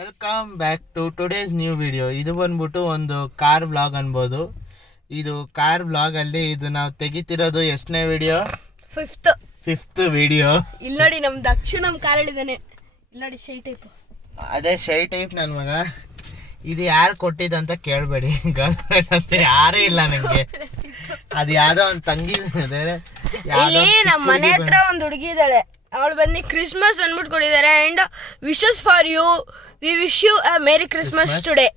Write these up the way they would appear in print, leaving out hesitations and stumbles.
Welcome back to today's new video. ಇದು ಬಂದ್ಬಿಟ್ಟು ಒಂದು ಕಾರ್ ವ್ಲಾಗ್ ಅನ್ಬೋದು. ಇದು ಕಾರ್ ವ್ಲಾಗ್ ಅಲ್ಲಿ ಇದು ನಾವು ತೆಗಿತಿರೋದು ಎಷ್ಟನೇ ವಿಡಿಯೋ? Fifth video. ಇಲ್ಲಿ ನೋಡಿ ನಮ್ ದಕ್ಷು ನಮ್ ಕಾರ್ ಇದ್ದಾನೆ. ಇಲ್ಲಿ ನೋಡಿ ಶೈ ಟೈಪ್. ಅದೇ ಶೈ ಟೈಪ್ ನನ್ನ ಮಗ. ಇದು ಯಾರು ಕೊಟ್ಟಿದ್ದಂತ ಕೇಳಬೇಡಿ, ಗರ್ಲ್ಫ್ರೆಂಡ್ ಅಂತ ಯಾರೇ ಇಲ್ಲ ನಂಗೆ. ಅದು ಯಾವ್ದೋ ಒಂದು ತಂಗಿ ನಮ್ಮ ಮನೆ ಹತ್ರ ಒಂದು ಹುಡುಗಿ ಇದ್ದಾಳೆ. ಅವಳು ಬಂದು ಕ್ರಿಸ್ಮಸ್ ಅಂದ್ಬಿಟ್ಟು ಕೊಟ್ಟಿದ್ದಾರೆ. And wishes for you, we wish you a merry Christmas today.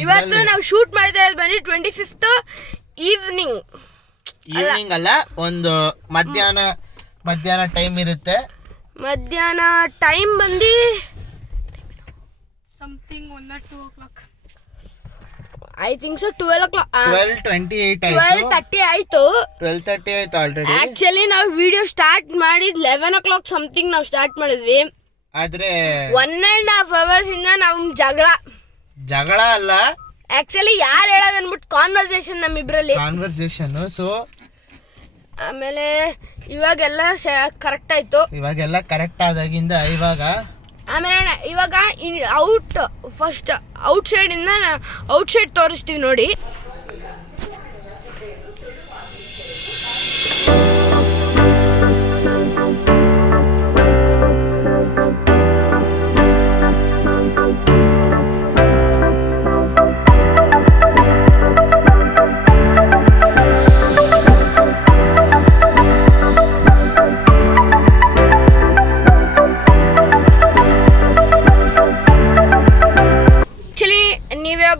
ಇವತ್ತು ನಾವು ಶೂಟ್ ಮಾಡಿದ್ರೆ ಬಂದು 25th ಈವ್ನಿಂಗ್ ಅಲ್ಲ, ಒಂದು ಮಧ್ಯಾಹ್ನ ಟೈಮ್ ಇರುತ್ತೆ. ಮಧ್ಯಾಹ್ನ ಟೈಮ್ ಬಂದು something 1 or 2 o'clock. I think so 12 o'clock. 12:30 ಆಯ್ತು. 12:30 ಆಯ್ತು ಆಲ್ರೆಡಿ. ಆಕ್ಚುಲಿ ನಾವು ವಿಡಿಯೋ ಸ್ಟಾರ್ಟ್ ಮಾಡಿದ್ 11 o'clock ಸಮಥಿಂಗ್ ನಾವು ಸ್ಟಾರ್ಟ್ ಮಾಡಿದ್ವಿ. ಆದ್ರೆ 1.5 hours ಇಂದ ನಾವು ಜಗಳ ಅಲ್ಲ, ಆಕ್ಚುಲಿ ಯಾರು ಹೇಳೋದು ಅಂದ್ಬಿಟ್ಟು ಕಾನ್ವರ್ಸೇಷನ್ ನಮ್ಮಿಬ್ರಲ್ಲಿ. ಸೊ ಆಮೇಲೆ ಇವಾಗೆಲ್ಲ ಕರೆಕ್ಟ್ ಆಯ್ತು. ಇವಾಗೆಲ್ಲ ಕರೆಕ್ಟ್ ಆದಾಗಿಂದ ಆಮೇಲೆ ಇವಾಗ ಫಸ್ಟ್ ಔಟ್ ಸೈಡ್ ತೋರಿಸ್ತೀವಿ ನೋಡಿ.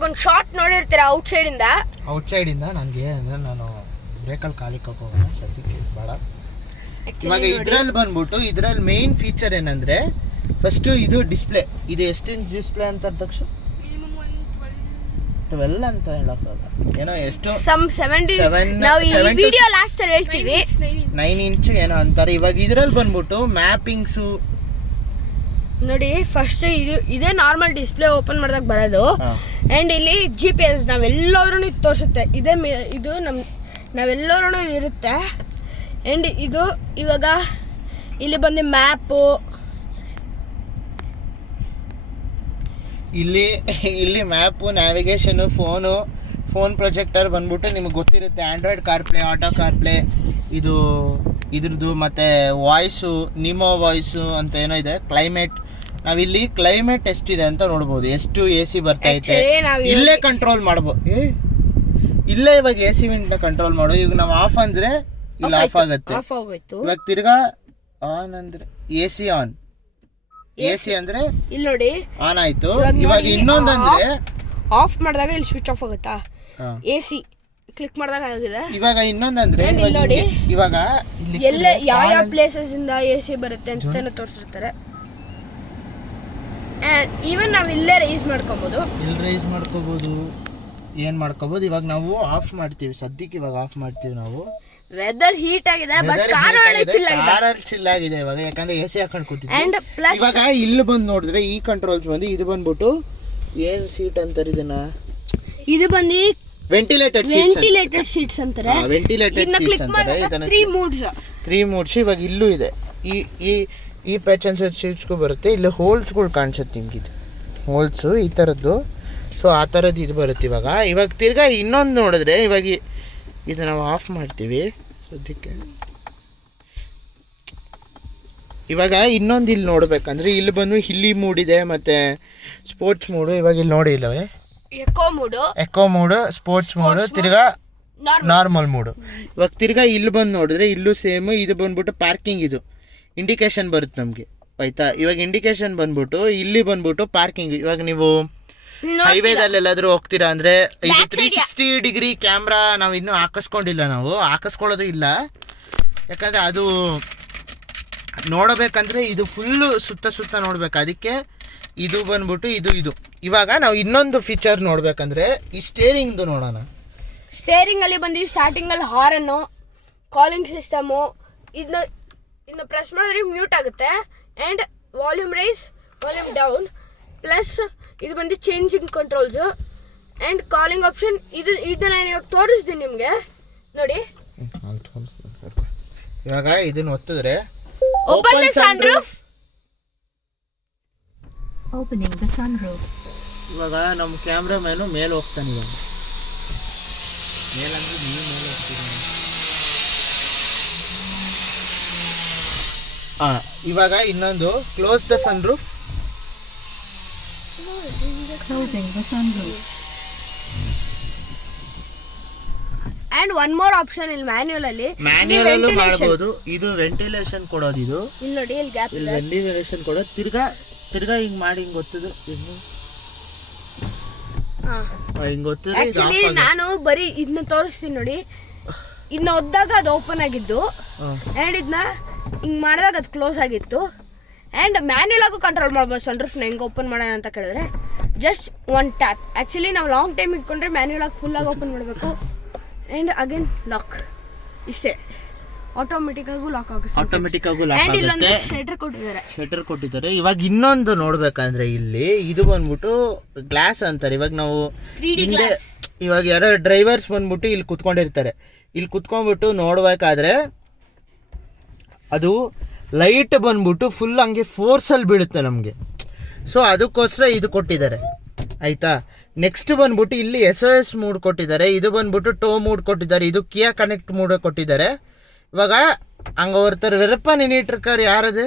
ಒಂದು ಶಾರ್ಟ್ ನೋಡಿರ್ತೀರ ಔಟ್ ಸೈಡ್ ಇಂದ ನನಗೆ ನಾನು ಬ್ರೇಕಲ್ಲಿ ಖಾಲಿ ಹೋಗೋಣ ಸದ್ಯಕ್ಕೆ ಬೇಡ. ಇವಾಗ ಇದ್ರಲ್ಲಿ ಬಂದ್ಬಿಟ್ಟು ಇದ್ರಲ್ಲಿ ಮೇನ್ ಫೀಚರ್ ಏನಂದ್ರೆ ಫಸ್ಟ್ ಇದು ಡಿಸ್ಪ್ಲೇ. ಇದು ಎಷ್ಟು ಇಂಚ್ ಡಿಸ್ಪ್ಲೇ ಅಂತ ತಕ್ಷ 12 ಅಂತ ಹೇಳಕ್ಕಾಗಲ್ಲ, ಏನೋ ಎಷ್ಟು 9 ಇಂಚ್ ಏನೋ ಅಂತಾರೆ. ಇವಾಗ ಇದ್ರಲ್ಲಿ ಬಂದ್ಬಿಟ್ಟು ಮ್ಯಾಪಿಂಗ್ಸು ನೋಡಿ. ಫಸ್ಟ್ ಇದೇ ನಾರ್ಮಲ್ ಡಿಸ್ಪ್ಲೇ ಓಪನ್ ಮಾಡಿದಾಗ ಬರೋದು. ಅಂಡ್ ಇಲ್ಲಿ GPS ನಾವೆಲ್ಲರೂ ತೋರಿಸುತ್ತೆ. ಇದು ನಾವೆಲ್ಲರೂ ಇರುತ್ತೆ. ಅಂಡ್ ಇದು ಇವಾಗ ಇಲ್ಲಿ ಬಂದು ಮ್ಯಾಪು, ಇಲ್ಲಿ ಮ್ಯಾಪು, ನ್ಯಾವಿಗೇಷನ್, ಫೋನ್ ಪ್ರೊಜೆಕ್ಟರ್ ಬಂದ್ಬಿಟ್ಟು ನಿಮಗೆ ಗೊತ್ತಿರುತ್ತೆ. ಆಂಡ್ರಾಯ್ಡ್ ಕಾರ್ಪ್ಲೇ, ಆಟೋ ಕಾರ್ಪ್ಲೇ, ಇದ್ರದ್ದು ಮತ್ತೆ ವಾಯ್ಸು, ನಿಮೋ ವಾಯ್ಸು ಅಂತ ಏನೋ ಇದೆ. ಕ್ಲೈಮೇಟ್, ನಾವಿಲ್ಲಿ ಕ್ಲೈಮೇಟ್ ಎಷ್ಟಿದೆ ಅಂತ ನೋಡ್ಬೋದು. ಎಷ್ಟು AC ಬರ್ತಾ ಇದೆ ಇಲ್ಲೇ ಕಂಟ್ರೋಲ್ ಮಾಡ್ಬೋದು. ಇಲ್ಲೇ ಇವಾಗ AC ವಿಂಡ್ ಕಂಟ್ರೋಲ್ ಮಾಡು. ಈಗ ನಾವು ಆಫ್ ಅಂದ್ರೆ ಇಲ್ಲಿ ಆಫ್ ಆಗುತ್ತೆ. ಇವಾಗ ತಿರ್ಗಾ ಆನ್ ಅಂದ್ರೆ AC ಆನ್, AC ಅಂದ್ರೆ ಇಲ್ಲಿ ನೋಡಿ ಆನ್ ಆಯ್ತು. ಇವಾಗ ಇನ್ನೊಂದಂದ್ರೆ ಆಫ್ ಮಾಡಿದಾಗ ಇಲ್ಲಿ ಸ್ವಿಚ್ ಆಫ್ ಆಗುತ್ತಾ, AC ಕ್ಲಿಕ್ ಮಾಡಿದಾಗ ಆಗಿದೆ. ಇವಾಗ ಇನ್ನೊಂದಂದ್ರೆ ಇವಾಗ ಎಲ್ಲ ಯಾವ ಪ್ಲೇಸಸ್ ಇಂದ AC ಬರುತ್ತೆ ಅಂತ ತೋರಿಸಿರ್ತಾರೆ. ಈವನ್ ನಾವು ಇಲ್ಲೇ ರೈಸ್ ಮಾಡ್ಕೋಬಹುದು, ಏನ್ ಮಾಡ್ಕೋಬಹುದು. ಇವಾಗ ನಾವು ಆಫ್ ಮಾಡ್ತೀವಿ ಸದ್ಯಕ್ಕೆ. ಇವಾಗ ಆಫ್ ಮಾಡ್ತೀವಿ ನಾವು. ವೆದರ್ ಹೀಟ್ ಆಗಿದೆ, ಬಟ್ ಕಾರ್ ಚಿಲ್ ಆಗಿದೆ ಇವಾಗ, ಯಾಕಂದ್ರೆ AC ಹಾಕೊಂಡು ಕೂತಿದ್ವಿ. ಇವಾಗ ಇಲ್ಲಿ ಬಂದು ನೋಡಿದ್ರೆ ಈ ಕಂಟ್ರೋಲ್ಸ್ ಬಂದು ಇದು ಬಂದ್ಬಿಟ್ಟು ಏನ್ ಸೀಟ್ ಅಂತಾರೆ ಇದನ್ನ, ಇದು ಬಂದು ವೆಂಟಿಲೇಟೆಡ್ ಸೀಟ್ಸ್ ಅಂತಾರೆ. ವೆಂಟಿಲೇಟೆಡ್ ಸೀಟ್ಸ್ ಅಂತಾರೆ. ಇದನ್ನ 3 ಮೂಡ್ಸ್ ಇವಾಗ ಇಲ್ಲೂ ಇದೆ. ಈ ಪ್ಯಾಚನ್ಸರ್ ಶೀಟ್ಸ್ಗೂ ಬರುತ್ತೆ. ಇಲ್ಲಿ ಹೋಲ್ಸ್ಗಳು ಕಾಣಿಸುತ್ತೆ ನಿಮ್ಗೆ, ಇದು ಹೋಲ್ಸು ಈ ಥರದ್ದು. ಸೊ ಆ ಥರದ್ದು ಇದು ಬರುತ್ತೆ. ಇವಾಗ ತಿರ್ಗಾ ಇನ್ನೊಂದು ನೋಡಿದ್ರೆ ಇವಾಗ ಇದು ನಾವು ಆಫ್ ಮಾಡ್ತೀವಿ ಸದ್ಯಕ್ಕೆ. ಇವಾಗ ಇನ್ನೊಂದು ಇಲ್ಲಿ ನೋಡ್ಬೇಕಂದ್ರೆ ಇಲ್ಲಿ ಬಂದು ಹಿಲ್ಲಿ ಮೂಡ್ ಇದೆ, ಮತ್ತೆ ಸ್ಪೋರ್ಟ್ಸ್ ಮೂಡು. ಇವಾಗ ಇಲ್ಲಿ ನೋಡಿ ಇಲ್ಲವೇ ಎಕೋ ಮೂಡು, ಸ್ಪೋರ್ಟ್ಸ್ ಮೂಡು, ತಿರ್ಗಾ ನಾರ್ಮಲ್ ಮೂಡು. ಇವಾಗ ತಿರ್ಗಾ ಇಲ್ಲಿ ಬಂದು ನೋಡಿದ್ರೆ ಇಲ್ಲೂ ಸೇಮ್. ಇದು ಬಂದ್ಬಿಟ್ಟು ಪಾರ್ಕಿಂಗ್, ಇದು ಇಂಡಿಕೇಶನ್ ಬರುತ್ತೆ ನಮಗೆ, ಆಯ್ತಾ. ಇವಾಗ ಇಂಡಿಕೇಶನ್ ಬಂದ್ಬಿಟ್ಟು ಇಲ್ಲಿ ಬಂದ್ಬಿಟ್ಟು ಪಾರ್ಕಿಂಗ್. ಇವಾಗ ನೀವು ಹೈವೇದಲ್ಲಿ ಎಲ್ಲಾದ್ರೂ ಹೋಗ್ತೀರಾ ಅಂದ್ರೆ ಇದು 360 ಡಿಗ್ರಿ ಕ್ಯಾಮ್ರಾ ನಾವು ಇನ್ನೂ ಹಾಕಿಸ್ಕೊಳ್ಳೋದು ಇಲ್ಲ. ಯಾಕಂದ್ರೆ ಅದು ನೋಡಬೇಕಂದ್ರೆ ಇದು ಫುಲ್ಲು ಸುತ್ತ ನೋಡ್ಬೇಕು. ಅದಕ್ಕೆ ಇದು ಬಂದ್ಬಿಟ್ಟು ಇದು ಇವಾಗ ನಾವು ಇನ್ನೊಂದು ಫೀಚರ್ ನೋಡ್ಬೇಕಂದ್ರೆ ಈ ಸ್ಟೇರಿಂಗ್ದು ನೋಡೋಣ. ಸ್ಟೇರಿಂಗ್ ಅಲ್ಲಿ ಬಂದು ಸ್ಟಾರ್ಟಿಂಗ್ ಅಲ್ಲಿ ಹಾರನ್ನು, ಕಾಲಿಂಗ್ ಸಿಸ್ಟಮು, ಇನ್ನು ಪ್ರೆಸ್ ಮಾಡಿದ್ರೆ ಮ್ಯೂಟ್ ಆಗುತ್ತೆ. And volume rise, volume down, plus ಇದು ಬಂದು changing controls and calling option. ಇದು ನಾನು ಇವಾಗ ತೋರಿಸ್ತೀನಿ ನಿಮಗೆ ನೋಡಿ. ಇವಾಗ ಇದನ್ನ ಒತ್ತಿದ್ರೆ open the sunroof. Opening the sunroof. ಇವಾಗ ನಮ್ಮ ಕ್ಯಾಮ್ರಾಮ್ಯಾನು ಮೇಲೆ ಹೋಗ್ತಾನೆ. ಇವಾಗ ಮೇಲಂದ್ರೆ ನೀವು ಮೇಲೆ ಹೋಗ್ತಿದ್ದಾನೆ. ಇವಾಗ ಇನ್ನೊಂದು close the sunroof. Closing the sunroof. And one more option ಇಲ್ಲಿ ಮ್ಯಾನ್ಯುಯಲ್ ಅಲ್ಲಿ ಮ್ಯಾನ್ಯುಯಲ್ ಮಾಡಬಹುದು. ಇದು ವೆಂಟಿಲೇಷನ್ ಕೊಡೋದು. ಇದು ಇಲ್ಲಿ ನೋಡಿ ಇಲ್ಲಿ ಗ್ಯಾಪ್ ಇಲ್ಲಿ ವೆಂಟಿಲೇಷನ್ ಕೊಡೋದು. ತಿರ್ಗಾ ಹಿಂಗ್ ಮಾಡಿ ಹಿಂಗ್ ಗೊತ್ತದು ಹಿಂಗ್ ಗೊತ್ತಿದೆ. ಆಕ್ಚುಲಿ ನಾನು ಬರೀ ಇದನ್ನ ತೋರಿಸ್ತೀನಿ ನೋಡಿ. ಇದನ್ನ ಒದ್ದಾಗ ಅದು ಓಪನ್ ಆಗಿದ್ದು ಅಂಡ್ ಇದನ್ನ ಹಿಂಗ್ ಮಾಡಿದಾಗ ಅದು ಕ್ಲೋಸ್ ಆಗಿತ್ತು. ಅಂಡ್ ಮ್ಯಾನ್ಯುಯಲ್ ಆಗು ಕಂಟ್ರೋಲ್ ಮಾಡ್ಬೋದು ಸನ್ ರೂಫ್ನ ಹೆಂಗ್ ಓಪನ್ ಮಾಡೋಣ ಅಂತ ಕೇಳಿದ್ರೆ ಜಸ್ಟ್ ಒನ್ ಟ್ಯಾಪ್. ಆಕ್ಚುಲಿ ನಾವು ಲಾಂಗ್ ಟೈಮ್ ಇಟ್ಕೊಂಡ್ರೆ ಮ್ಯಾನ್ಯುಯಲ್ ಆಗಿ ಫುಲ್ ಆಗಿ ಓಪನ್ ಮಾಡಬೇಕು. And again lock. ಇಷ್ಟೇ ಆಟೋಮೆಟಿಕ್ ಆಗು ಲಾಕ್ ಆಗುತ್ತೆ. ಆಟೋಮೆಟಿಕ್ ಆಗು ಲಾಕ್ ಅಂಡ್ ಇಲ್ಲೊಂದು ಆಗುತ್ತೆ. ಶಟರ್ ಕೊಟ್ಟಿದ್ದಾರೆ. ಇವಾಗ ಇನ್ನೊಂದು ನೋಡ್ಬೇಕಂದ್ರೆ ಇಲ್ಲಿ ಇದು ಬಂದ್ಬಿಟ್ಟು ಗ್ಲಾಸ್ ಅಂತಾರೆ. ಇವಾಗ ನಾವು 3D ಹಿಂದೆ glass. ಇವಾಗ ಯಾರೋ ಡ್ರೈವರ್ಸ್ ಬಂದ್ಬಿಟ್ಟು ಇಲ್ಲಿ ಕುತ್ಕೊಂಡಿರ್ತಾರೆ. ಇಲ್ಲಿ ಕುತ್ಕೊಂಡ್ಬಿಟ್ಟು ನೋಡ್ಬೇಕಾದ್ರೆ ಅದು ಲೈಟ್ ಬಂದ್ಬಿಟ್ಟು ಫುಲ್ ಹಂಗೆ ಫೋರ್ಸಲ್ಲಿ ಬೀಳುತ್ತೆ ನಮಗೆ. ಸೊ ಅದಕ್ಕೋಸ್ಕರ ಇದು ಕೊಟ್ಟಿದ್ದಾರೆ ಆಯ್ತಾ. ನೆಕ್ಸ್ಟ್ ಬಂದ್ಬಿಟ್ಟು ಇಲ್ಲಿ SOS ಮೂಡ್ ಕೊಟ್ಟಿದ್ದಾರೆ. ಇದು ಬಂದ್ಬಿಟ್ಟು ಟೋ ಮೂಡ್ ಕೊಟ್ಟಿದ್ದಾರೆ. ಇದು ಕಿಯಾ ಕನೆಕ್ಟ್ ಮೂಡ್ ಕೊಟ್ಟಿದ್ದಾರೆ. ಇವಾಗ ಹಂಗ ಹೊರ್ತಾರೆ ವೆರಪ್ಪ ನಿನ್ನಿಟ್ಟಿರ್ಕಾರ ಯಾರದು.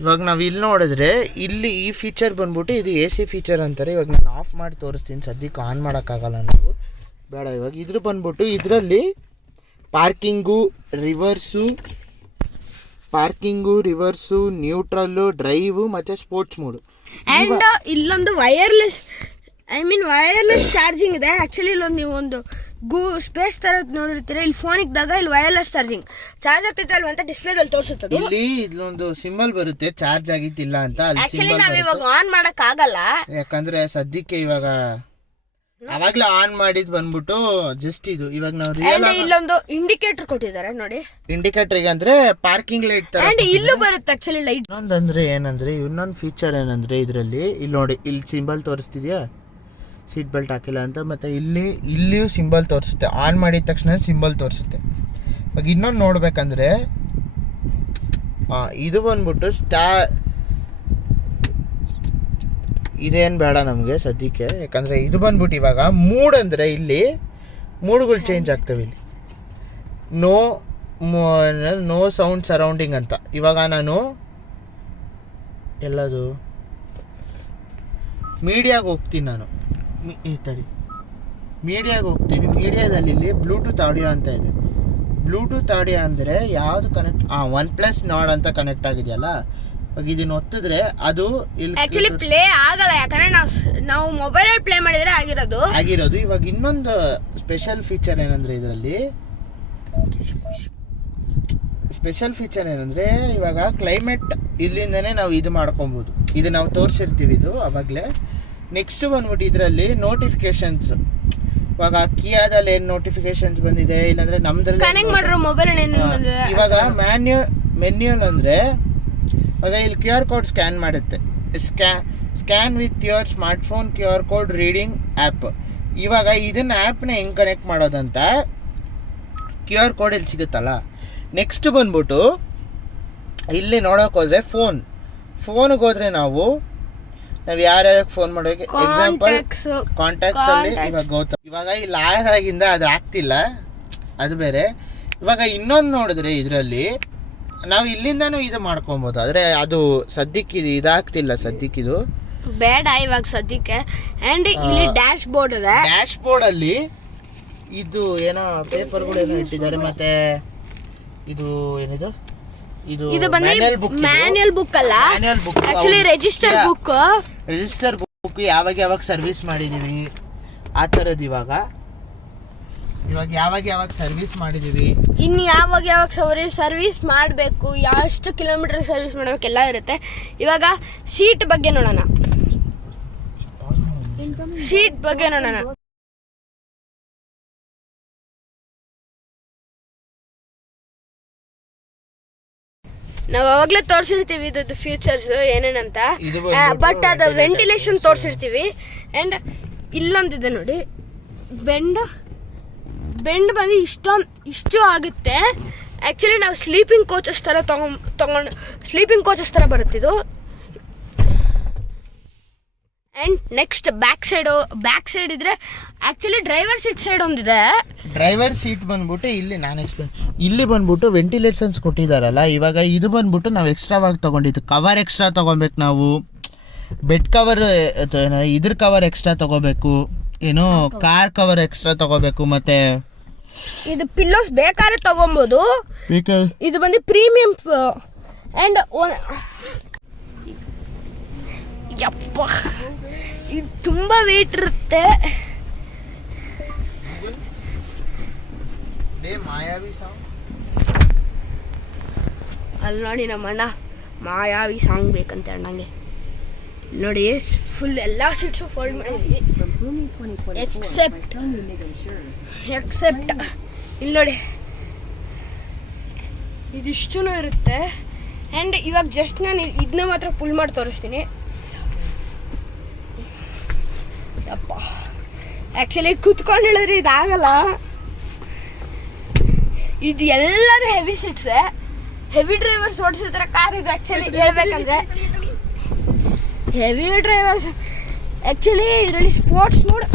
ಇವಾಗ ನಾವು ಇಲ್ಲಿ ನೋಡಿದ್ರೆ ಇಲ್ಲಿ ಈ ಫೀಚರ್ ಬಂದ್ಬಿಟ್ಟು ಇದು AC ಫೀಚರ್ ಅಂತಾರೆ. ಇವಾಗ ನಾನು ಆಫ್ ಮಾಡಿ ತೋರಿಸ್ತೀನಿ. ಸದ್ಯಕ್ಕೆ ಆನ್ ಮಾಡೋಕ್ಕಾಗಲ್ಲ ನಾವು, ಬೇಡ. ಇವಾಗ ಇದ್ರ ಬಂದ್ಬಿಟ್ಟು ಇದರಲ್ಲಿ ಪಾರ್ಕಿಂಗು, ರಿವರ್ಸು, ನ್ಯೂಟ್ರಲ್ಲು, ಡ್ರೈವು ಮತ್ತು ಸ್ಪೋರ್ಟ್ಸ್ ಮೂಡು. ಅಂಡ್ ಇಲ್ಲೊಂದು ವೈರ್ಲೆಸ್ ಚಾರ್ಜಿಂಗ್ ಇದೆ. ಆಕ್ಚುಲಿ ಇಲ್ಲೊಂದು ನೀವು ಒಂದು ಸ್ಪೇಸ್ ತರ ನೋಡಿರ್ತೀರ. ಇಲ್ಲಿ ಫೋನ್ ಇದ್ದಾಗ ಇಲ್ಲಿ ವೈರ್ಲೆಸ್ ಚಾರ್ಜಿಂಗ್ ಚಾರ್ಜ್ ಆಗ್ತೈತಲ್ವ ಅಂತ ಡಿಸ್ಪ್ಲೇದಲ್ಲಿ ತೋರಿಸುತ್ತದೆ. ಇಲ್ಲಿ ಇಲ್ಲೊಂದು ಸಿಂಬಲ್ ಬರುತ್ತೆ ಚಾರ್ಜ್ ಆಗಿತ್ತಿಲ್ಲ ಅಂತ. ಆಕ್ಚುಲಿ ನಾವ್ ಇವಾಗ ಆನ್ ಮಾಡಕ್ ಆಗಲ್ಲ, ಯಾಕಂದ್ರೆ ಸದ್ಯಕ್ಕೆ ಇವಾಗ ಅವಾಗ್ಲೇ ಆನ್ ಮಾಡಿದ್ ಬಂದ್ಬಿಟ್ಟು ಜಸ್ಟ್ ಇದು. ಇವಾಗ ನಾವು ಇಲ್ಲೊಂದು ಇಂಡಿಕೇಟರ್ ಕೊಟ್ಟಿದ್ದಾರೆ ನೋಡಿ. ಇಂಡಿಕೇಟರ್ ಈಗ ಅಂದ್ರೆ ಪಾರ್ಕಿಂಗ್ ಲೈಟ್ ತರ. ಅಂಡ್ ಇಲ್ಲೂ ಬರುತ್ತೆ ಆಕ್ಚುಲಿ ಲೈಟ್. ಇನ್ನೊಂದಂದ್ರೆ ಏನಂದ್ರೆ ಇನ್ನೊಂದು ಫೀಚರ್ ಏನಂದ್ರೆ ಇದರಲ್ಲಿ ಇಲ್ಲಿ ನೋಡಿ ಇಲ್ಲಿ ಸಿಂಬಲ್ ತೋರಿಸ್ತಿದ್ಯಾ ಸೀಟ್ ಬೆಲ್ಟ್ ಹಾಕಿಲ್ಲ ಅಂತ. ಮತ್ತೆ ಇಲ್ಲಿಯೂ ಸಿಂಬಲ್ ತೋರಿಸುತ್ತೆ. ಆನ್ ಮಾಡಿದ ತಕ್ಷಣ ಸಿಂಬಲ್ ತೋರಿಸುತ್ತೆ. ಇವಾಗ ಇನ್ನೊಂದು ನೋಡ್ಬೇಕಂದ್ರೆ ಇದು ಬಂದ್ಬಿಟ್ಟು ಇದೇನು ಬೇಡ ನಮಗೆ ಸದ್ಯಕ್ಕೆ. ಯಾಕಂದರೆ ಇದು ಬಂದ್ಬಿಟ್ಟು ಇವಾಗ ಮೂಡ್ ಅಂದರೆ ಇಲ್ಲಿ ಮೂಡ್ಗಳು ಚೇಂಜ್ ಆಗ್ತವೆ. ಇಲ್ಲಿ ನೋ ಸೌಂಡ್ ಸರೌಂಡಿಂಗ್ ಅಂತ. ಇವಾಗ ನಾನು ಎಲ್ಲದು ಮೀಡಿಯಾಗೆ ಹೋಗ್ತೀನಿ. ನಾನು ಮೀಡಿಯಾಗೆ ಹೋಗ್ತೀನಿ. ಮೀಡಿಯಾದಲ್ಲಿ ಇಲ್ಲಿ ಬ್ಲೂಟೂತ್ ಆಡಿಯೋ ಅಂತ ಇದೆ. ಬ್ಲೂಟೂತ್ ಆಡಿಯೋ ಅಂದರೆ ಯಾವುದು ಕನೆಕ್ಟ್ OnePlus Nord ಅಂತ ಕನೆಕ್ಟ್ ಆಗಿದೆಯಲ್ಲ. ಇವಾಗ ಇದನ್ನ ಒತ್ತಿದ್ರೆ ಅದು ಇಲ್ಲಿ ಆಕ್ಚುಲಿ ಪ್ಲೇ ಆಗಲ್ಲ, ಯಾಕಂದ್ರೆ ನಾವು ಮೊಬೈಲ್ ಪ್ಲೇ ಮಾಡಿದ್ರೆ ಆಗಿರೋದು. ಇವಾಗ ಇನ್ನೊಂದು ಸ್ಪೆಷಲ್ ಫೀಚರ್ ಏನಂದ್ರೆ ಇದರಲ್ಲಿ ಇವಾಗ ಕ್ಲೈಮೇಟ್ ಇಲ್ಲಿಂದನೇ ನಾವು ಇದು ಮಾಡ್ಕೊಬೋದು. ಇದು ನಾವು ತೋರಿಸಿರ್ತೀವಿ ಇದು ಅವಾಗಲೇ. ನೆಕ್ಸ್ಟ್ ಬಂದ್ಬಿಟ್ಟು ಇದರಲ್ಲಿ ನೋಟಿಫಿಕೇಶನ್ಸ್. ಇವಾಗ ಕಿಯಾದಲ್ಲಿ ಏನು ನೋಟಿಫಿಕೇಶನ್ಸ್ ಬಂದಿದೆ, ಇಲ್ಲಾಂದ್ರೆ ನಮ್ದ್ರಲ್ಲಿ ಕನೆಕ್ಟ್ ಮಾಡಿರೋ ಮೊಬೈಲ್ ಇವಾಗ ಮೆನ್ಯೂಲ್ ಅಂದ್ರೆ ಇವಾಗ ಇಲ್ಲಿ QR ಕೋಡ್ ಸ್ಕ್ಯಾನ್ ಮಾಡುತ್ತೆ. Scan with your smartphone QR code reading app. ಇವಾಗ ಇದನ್ನ ಆ್ಯಪ್ನ ಹೆಂಗೆ ಕನೆಕ್ಟ್ ಮಾಡೋದಂತ QR ಕೋಡ್ ಇಲ್ಲಿ ಸಿಗುತ್ತಲ್ಲ. ನೆಕ್ಸ್ಟ್ ಬಂದ್ಬಿಟ್ಟು ಇಲ್ಲಿ ನೋಡೋಕೆ ಹೋದ್ರೆ ಫೋನ್ಗೆ ಹೋದ್ರೆ ನಾವು ಯಾರ್ಯಾರಿಗೆ ಫೋನ್ ಮಾಡೋಕೆ ಎಕ್ಸಾಂಪಲ್ ಕಾಂಟ್ಯಾಕ್ಟ್ಸ್ ಅಲ್ಲಿ ಇವಾಗ ಗೌತಮ್. ಇವಾಗ ಇಲ್ಲಿ ಆಗಿಂದ ಅದು ಆಗ್ತಿಲ್ಲ, ಅದು ಬೇರೆ. ಇವಾಗ ಇನ್ನೊಂದು ನೋಡಿದ್ರೆ ಇದರಲ್ಲಿ ನಾವು ಇಲ್ಲಿಂದನೂ ಇದು ಮಾಡ್ಕೊಬೋದು. ಆದರೆ ಅದು ಸದ್ಯಕ್ಕೆ ಇದಾಗ್ತಿಲ್ಲ. ಸದ್ಯಕ್ಕಿದು ಬೇಡ ಇವಾಗ ಸದ್ಯಕ್ಕೆ. ಅಂಡ್ ಇಲ್ಲಿ ಡ್ಯಾಶ್ ಬೋರ್ಡ್ ಇದೆ. ಡ್ಯಾಶ್ ಬೋರ್ಡ್ ಅಲ್ಲಿ ಇದು ಏನೋ ಪೇಪರ್ಗಳು ಏನೋ ಇಟ್ಟಿದ್ದಾರೆ. ಮತ್ತೆ ಇದು ಏನಿದು ಇದು ಬಂದು ಮ್ಯಾನ್ಯಲ್ ಬುಕ್ ಅಲ್ಲ, ಆಕ್ಚುಲಿ ರಿಜಿಸ್ಟರ್ ಬುಕ್. ಯಾವಾಗ ಸರ್ವಿಸ್ ಮಾಡಿದೀವಿ ಆ ಥರದ್ದು. ಇವಾಗ ಯಾವಾಗ ಸರ್ವಿಸ್ ಮಾಡಿದೀವಿ, ಇನ್ನು ಯಾವಾಗ ಸರ್ವಿಸ್ ಮಾಡಬೇಕು, ಎಷ್ಟು ಕಿಲೋಮೀಟರ್ ಸರ್ವಿಸ್ ಮಾಡಬೇಕೆಲ್ಲ ಇರುತ್ತೆ. ಇವಾಗ ಸೀಟ್ ಬಗ್ಗೆ ನೋಡೋಣ. ನಾವು ಅವಾಗಲೇ ತೋರಿಸಿರ್ತೀವಿ ಇದ್ದು ಫೀಚರ್ಸ್ ಏನೇನಂತ. ಬಟ್ ಅದು ವೆಂಟಿಲೇಷನ್ ತೋರಿಸಿರ್ತೀವಿ. ಆ್ಯಂಡ್ ಇಲ್ಲೊಂದಿದೆ ನೋಡಿ, ಬೆಂಡ್ ಬಂದು ಇಷ್ಟು ಆಗುತ್ತೆ. ಆ್ಯಕ್ಚುಲಿ ನಾವು ಸ್ಲೀಪಿಂಗ್ ಕೋಚಸ್ ಥರ ತಗೊಂಡು ಸ್ಲೀಪಿಂಗ್ ಕೋಚಸ್ ಥರ ಬರುತ್ತಿದ್ದು. ಆ್ಯಂಡ್ ನೆಕ್ಸ್ಟ್ ಬ್ಯಾಕ್ ಸೈಡ್ ಇದ್ರೆ ಆ್ಯಕ್ಚುಲಿ ಡ್ರೈವರ್ ಸೀಟ್ ಸೈಡ್ ಒಂದಿದೆ. ಡ್ರೈವರ್ ಸೀಟ್ ಬಂದ್ಬಿಟ್ಟು ಇಲ್ಲಿ ಇಲ್ಲಿ ಬಂದ್ಬಿಟ್ಟು ವೆಂಟಿಲೇಷನ್ಸ್ ಕೊಟ್ಟಿದ್ದಾರಲ್ಲ, ಇವಾಗ ಇದು ಬಂದ್ಬಿಟ್ಟು ನಾವು ಎಕ್ಸ್ಟ್ರಾವಾಗಿ ತೊಗೊಂಡಿದ್ದು ಕವರ್ ಎಕ್ಸ್ಟ್ರಾ ತೊಗೊಬೇಕು. ನಾವು ಬೆಡ್ ಕವರ್ ಇದ್ರ ಕವರ್ ಎಕ್ಸ್ಟ್ರಾ ತೊಗೋಬೇಕು, ಏನೋ ಕಾರ್ ಕವರ್ ಎಕ್ಸ್ಟ್ರಾ ತೊಗೋಬೇಕು. ಮತ್ತೆ ಇದು ಪಿಲ್ಲೋಸ್ ಬೇಕಾದ್ರೆ ತೊಗೊಬೋದು. ಇದು ಬಂದು ಪ್ರೀಮಿಯಂ ಆ್ಯಂಡ್ ಯಪ್ಪ ಇದು ತುಂಬ ವೇಟ್ ಇರುತ್ತೆ. ಅಲ್ಲಿ ನೋಡಿ ನಮ್ಮಣ್ಣ ಮಾಯಾವಿ ಸಾಂಗ್ ಬೇಕಂತ ಅಣ್ಣಂಗೆ. ನೋಡಿ ಫುಲ್ ಎಲ್ಲ ಸೀಟ್ಸು ಫೋಲ್ಡ್ ಮಾಡಿದ್ವಿ ಎಕ್ಸೆಪ್ಟ್ ಇಲ್ಲಿ ನೋಡಿ ಇದಿಷ್ಟೂ ಇರುತ್ತೆ. ಆ್ಯಂಡ್ ಇವಾಗ ಜಸ್ಟ್ ನಾನು ಇದನ್ನ ಮಾತ್ರ ಫುಲ್ ಮಾಡಿ ತೋರಿಸ್ತೀನಿ. ಅಪ್ಪ ಆ್ಯಕ್ಚುಲಿ ಕುತ್ಕೊಂಡು ಹೇಳಿದ್ರೆ ಇದಾಗಲ್ಲ. ಇದು ಎಲ್ಲರೂ ಹೆವಿ ಸೀಟ್ಸೆ, ಹೆವಿ ಡ್ರೈವರ್ಸ್ ಓಡಿಸಿದ್ರೆ ಕಾರ್ ಇದು. ಆ್ಯಕ್ಚುಲಿ ಹೇಳ್ಬೇಕಂದ್ರೆ ಹೆವಿ ಡ್ರೈವರ್ಸ್ ಆ್ಯಕ್ಚುಲಿ ಇದರಲ್ಲಿ ಸ್ಪೋರ್ಟ್ಸ್ ಮೋಡ್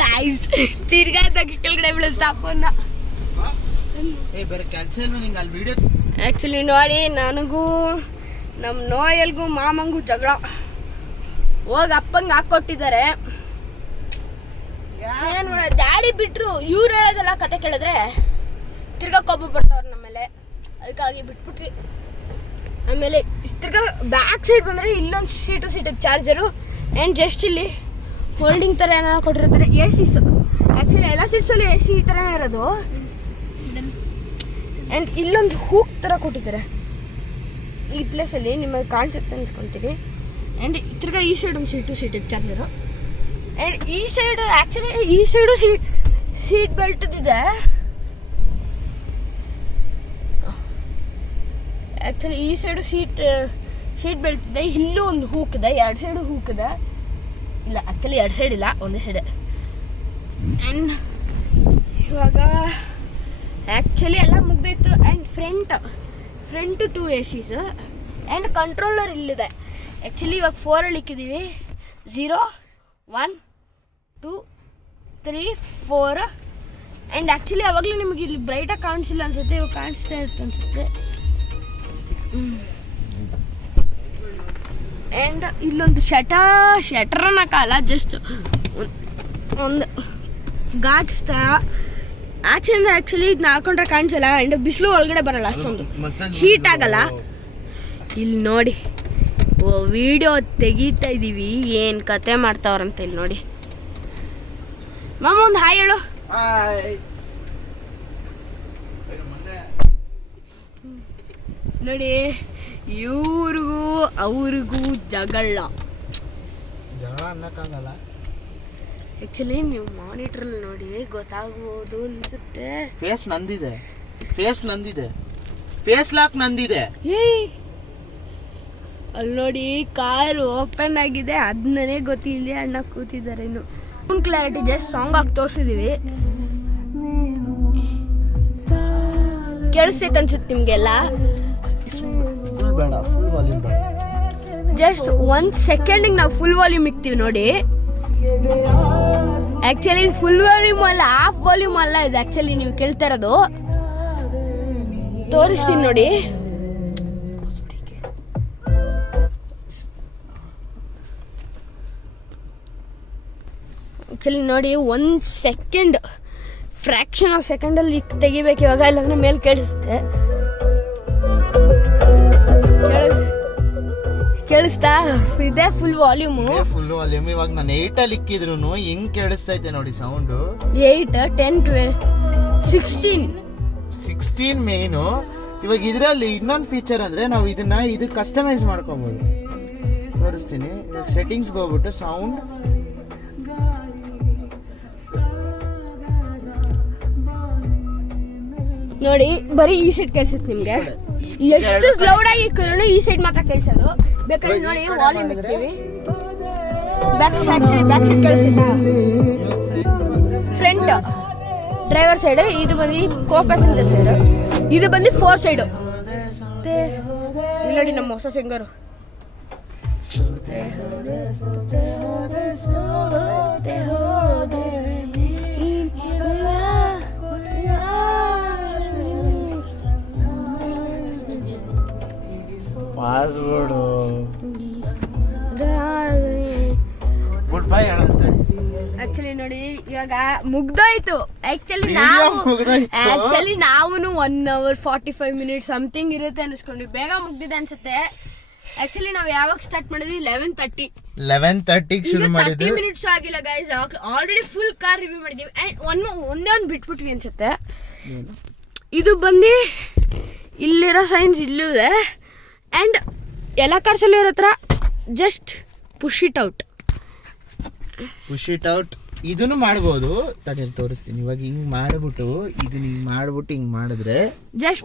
ಗಾಯ್ಸ್ ತಿರ್ಗಾದಾಗ ಕೆಳಗಡೆ ಬೀಳಿಸ್ತಾಪನ್ನ. ಆ್ಯಕ್ಚುಲಿ ನೋಡಿ ನನಗೂ ನಮ್ಮ ನೋಯಲ್ಗೂ ಮಾಮಂಗೂ ಜಗಳ ಹೋಗಿ ಅಪ್ಪಂಗೆ ಹಾಕ್ಕೊಟ್ಟಿದ್ದಾರೆ. ಏನು ಮಾಡ ಡ್ಯಾಡಿ ಬಿಟ್ಟರು, ಇವ್ರು ಹೇಳೋದೆಲ್ಲ ಕತೆ ಕೇಳಿದ್ರೆ ತಿರ್ಗಾ ಕೊಬ್ಬು ಬರ್ತಾವ್ರು ನಮ್ಮೇಲೆ, ಅದಕ್ಕಾಗಿ ಬಿಟ್ಬಿಟ್ವಿ. ಆಮೇಲೆ ತಿರ್ಗಾ ಬ್ಯಾಕ್ ಸೈಡ್ ಬಂದರೆ ಇಲ್ಲೊಂದು ಸೀಟು ಚಾರ್ಜರು ಆ್ಯಂಡ್ ಜಸ್ಟ್ ಇಲ್ಲಿ ಹೋಲ್ಡಿಂಗ್ ಥರ ಏನಾರು ಕೊಟ್ಟಿರ್ತಾರೆ. ಎ ಸಿಸ್ ಆ್ಯಕ್ಚುಲಿ ಎಲ್ಲ ಸೀಟ್ಸಲ್ಲೂ ಎ ಸಿ ಈ ಥರನೇ ಇರೋದು. ಆ್ಯಂಡ್ ಇಲ್ಲೊಂದು ಹೂಕ್ ಥರ ಕೊಟ್ಟಿದ್ದಾರೆ ಈ ಪ್ಲೇಸಲ್ಲಿ, ನಿಮಗೆ ಕಾಣಿಸುತ್ತೆ ಅನ್ಸ್ಕೊತೀನಿ. ಆ್ಯಂಡ್ ತಿರ್ಗಾ ಈ ಸೈಡ್ ಒಂದು ಸೀಟು ಚಾರ್ಜರು. ಆ್ಯಂಡ್ ಈ ಸೈಡು ಆ್ಯಕ್ಚುಲಿ ಈ ಸೈಡು ಸೀಟ್ ಬೆಲ್ಟ್ದಿದೆ. ಆ್ಯಕ್ಚುಲಿ ಈ ಸೈಡು ಸೀಟ್ ಬೆಲ್ಟ್ ಇದೆ. ಇಲ್ಲೂ ಒಂದು ಹೂಕ್ ಇದೆ, 2 ಸೈಡು ಹೂಕ್ ಇದೆ. ಇಲ್ಲ ಆ್ಯಕ್ಚುಲಿ 2 ಸೈಡ್ ಇಲ್ಲ, ಒಂದೇ ಸೈಡ್. ಆ್ಯಂಡ್ ಇವಾಗ ಆ್ಯಕ್ಚುಲಿ ಎಲ್ಲ ಮುಗ್ದಿತ್ತು. And front 2 ACs and controller ಇಲ್ಲಿದೆ. ಆ್ಯಕ್ಚುಲಿ ಇವಾಗ 4 ಇಕ್ಕಿದ್ದೀವಿ, 0 1 2 3 4. ಆ್ಯಂಡ್ ಆ್ಯಕ್ಚುಲಿ ಅವಾಗಲೇ ನಿಮಗೆ ಇಲ್ಲಿ ಬ್ರೈಟಾಗಿ ಕಾಣಿಸಿಲ್ಲ ಅನ್ಸುತ್ತೆ, ಇವಾಗ ಕಾಣಿಸ್ತಾ ಇರುತ್ತೆ ಅನ್ಸುತ್ತೆ. ಆ್ಯಂಡ್ ಇಲ್ಲೊಂದು ಶಟರ್ ಅನ್ನೋಕ್ಕಲ್ಲ, ಜಸ್ಟ್ ಒಂದು ಗಾಡ್ಸ್ ಥರ ಆಚೆಯಿಂದ. ಆ್ಯಕ್ಚುಲಿ ಇದನ್ನ ಹಾಕೊಂಡ್ರೆ ಕಾಣಿಸಲ್ಲ ಆ್ಯಂಡ್ ಬಿಸಿಲು ಒಳಗಡೆ ಬರಲ್ಲ, ಅಷ್ಟೊಂದು ಹೀಟ್ ಆಗಲ್ಲ. ಇಲ್ಲಿ ನೋಡಿ ವಿಡಿಯೋ ತೆಗೀತಾ ಇದ್ದೀವಿ, ಏನು ಕತೆ ಮಾಡ್ತಾವ್ರಂತ. ಇಲ್ಲಿ ನೋಡಿ ಮಾಮ ಒಂದು ಹಾಯ್ ಹೇಳು. ನೋಡಿ ಇವ್ರಿಗೂ ಅವ್ರಿಗೂ ಜಗಳ ಅನ್ನಕ್ಕಾಗಲ್ಲ. ಆ್ಯಕ್ಚುಲಿ ನೀವು ಮಾನಿಟ್ರಲ್ಲಿ ನೋಡಿ ಗೊತ್ತಾಗ್ಬೋದು ಅನ್ಸುತ್ತೆ. ಫೇಸ್ ನಂದಿದೆ, ಫೇಸ್ ಲಾಕ್ ನಂದಿದೆ. ಅಲ್ಲಿ ನೋಡಿ ಕಾರು ಓಪನ್ ಆಗಿದೆ, ಅದನ್ನೇ ಗೊತ್ತಿಲ್ಲ ಅಣ್ಣ ಕೂತಿದ್ದಾರೆ. ಇನ್ನು ಫುಲ್ ಕ್ಲಾರಿಟಿ ಜಸ್ಟ್ ಸಾಂಗ್ ಹಾಕಿ ತೋರಿಸಿದೀವಿ, ಕೇಳಿಸ್ತೈತೆ ಅನ್ಸುತ್ತೆ ನಿಮಗೆಲ್ಲ. ಜಸ್ಟ್ 1 ಸೆಕೆಂಡಿಗೆ ನಾವು ಫುಲ್ ವಾಲ್ಯೂಮ್ ಇಕ್ತೀವಿ ನೋಡಿ. ಆ್ಯಕ್ಚುಲಿ ಫುಲ್ ವಾಲ್ಯೂಮ್ ಅಲ್ಲ, ಹಾಫ್ ವಾಲ್ಯೂಮ್ ಅಲ್ಲ ಇದು. ಆ್ಯಕ್ಚುಲಿ ನೀವು ಕೇಳ್ತಾ ಇರೋದು ತೋರಿಸ್ತೀನಿ ನೋಡಿ. ಆ್ಯಕ್ಚುಲಿ ನೋಡಿ 1 ಸೆಕೆಂಡ್ ಫ್ರ್ಯಾಕ್ಷನ್ ಆಫ್ ಸೆಕೆಂಡಲ್ಲಿ ತೆಗಿಬೇಕು ಇವಾಗ, ಇಲ್ಲಾಂದ್ರೆ ಮೇಲೆ ಕೇಳಿಸುತ್ತೆ. ಕೇಳಿಸ್ತಾ ಇದೆ ಫುಲ್ ವಾಲ್ಯೂಮ್. ಇವಾಗ ನಾನು 8 ಅಲ್ಲಿ ಇಕ್ಕಿದ್ರು ಹೆಂಗ್ ಕೇಳಿಸ್ತೈತೆ ನೋಡಿ ಸೌಂಡು. 8 10 12 16 ಮೇನು. ಇವಾಗ ಇದರಲ್ಲಿ ಇನ್ನೊಂದು ಫೀಚರ್ ಅಂದ್ರೆ ನಾವು ಇದು ಕಸ್ಟಮೈಸ್ ಮಾಡ್ಕೊಬೋದು. ತೋರಿಸ್ತೀನಿ. ಇವಾಗ ಸೆಟ್ಟಿಂಗ್ಸ್ಗೆ ಹೋಗ್ಬಿಟ್ಟು ಸೌಂಡ್, ನೋಡಿ ಬರೀ ಈ ಸೈಡ್ ಕೇಳಿಸುತ್ತೆ ನಿಮ್ಗೆ. ಎಷ್ಟು ಲೌಡ್ ಆಗಿ ಇಕ್ಕಿದ್ರು ಈ ಸೈಡ್ ಮಾತ್ರ ಕೇಳಿಸೋದು. ಬೇಕಾದ್ರೆ ನೋಡಿ ವಾಲ್ಯೂಮ್ ಇಕ್ತೀವಿ. ಬ್ಯಾಕ್ ಸೈಡ್ ಕೇಳಿಸುತ್ತಾ? ಫ್ರಂಟ್ ಡ್ರೈವರ್ ಸೈಡ್, ಇದು ಬಂದು ಕೋ ಪ್ಯಾಸೆಂಜರ್ ಸೈಡ್, ಇದು ಬಂದು 4 ಸೈಡು. ನೋಡಿ ನಮ್ಮ ಹೊಸ ಸಿಂಗರು ಪಾಸ್ವರ್ಡು ಗುಡ್ ಬೈ ಹೇಳಂತ ಆಕ್ಚುಲಿ ನೋಡಿ ಇವಾಗ ಮುಗ್ದೋಯ್ತು. ಆಕ್ಚುಲಿ ನಾವು 1 hour 45 minutes ಸಮಥಿಂಗ್ ಇರುತ್ತೆ ಅನ್ಸ್ಕೊಂಡ್ವಿ. ಬೇಗ ಮುಗ್ದಿದೆ ಅನ್ಸುತ್ತೆ. ಆಕ್ಚುಲಿ ನಾವು ಯಾವಾಗ ಸ್ಟಾರ್ಟ್ ಮಾಡಿದ್ವಿ 11:30 ಶುರು ಮಾಡಿದ್ವಿ. 30 minutes ಆಗಿಲ್ಲ guys. Already full car review ಮಾಡಿದೀವಿ. ಒಂದೇ ಒಂದು ಬಿಟ್ಬಿಟ್ವಿ ಅನ್ಸುತ್ತೆ. ಇದು ಬಂದು ಇಲ್ಲಿರೋ ಸೈನ್ಸ್ ಇಲ್ಲೂ ಇದೆ ಆ್ಯಂಡ್ ಎಲ್ಲ ಕಾರ್ಸಲ್ಲಿ ಇರೋ ಹತ್ರ ಜಸ್ಟ್ ಪುಷ್ ಇಟ್ ಔಟ್. ಇದನ್ನು ಮಾಡ್ಬೋದು. ತಡಿ ತೋರಿಸ್ತೀನಿ. ಇವಾಗ ಹಿಂಗ್ ಮಾಡ್ಬಿಟ್ಟು ಇದನ್ನ ಹಿಂಗ್ ಮಾಡ್ಬಿಟ್ಟು ಹಿಂಗ್ ಮಾಡಿದ್ರೆ ಜಸ್ಟ್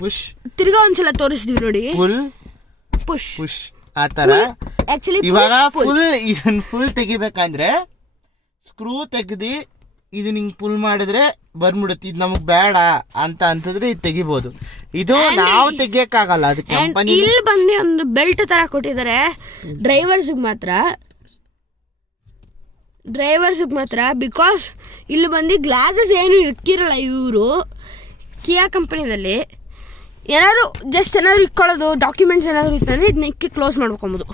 ಪುಷ್ ತಿರ್ಗಾ ಒಂದ್ಸಲ ತೋರಿಸ್ತೀವಿ ನೋಡಿ. ಪುಷ್ ಆ ತರ. ಆಕ್ಚುಲಿ ಇವಾಗ ಇದನ್ನ ಫುಲ್ ತೆಗಿಬೇಕಂದ್ರೆ ಸ್ಕ್ರೂ ತೆಗ್ದಿ ಇದನ್ನ ಹಿಂಗ್ ಪುಲ್ ಮಾಡಿದ್ರೆ ಬಂದ್ಬಿಡುತ್ತೆ. ಇದು ನಮಗ್ ಬೇಡ ಅಂತ ಅನ್ಸಿದ್ರೆ ಇದು ತೆಗಿಬಹುದು. ಇದು ನಾವು ತೆಗಿಯಕ್ಕಾಗಲ್ಲ. ಅದು ಕಂಪನಿ ಇಲ್ಲಿ ಬಂದು ಒಂದು ಬೆಲ್ಟ್ ತರ ಕೊಟ್ಟಿದ್ದಾರೆ ಡ್ರೈವರ್ಸ್ಗೆ ಮಾತ್ರ ಬಿಕಾಸ್ ಇಲ್ಲಿ ಬಂದು ಗ್ಲಾಸಸ್ ಏನು ಇಕ್ಕಿರಲ್ಲ. ಇವರು ಕಿಯಾ ಕಂಪನಿದಲ್ಲಿ ಏನಾದ್ರು ಜಸ್ಟ್ ಏನಾದ್ರು ಇಕ್ಕೊಳ್ಳೋದು ಡಾಕ್ಯುಮೆಂಟ್ಸ್ ಏನಾದ್ರು ಇತ್ತಂದ್ರೆ ಇದನ್ನ ಇಕ್ಕಿ ಕ್ಲೋಸ್ ಮಾಡ್ಕೊಬೋದು.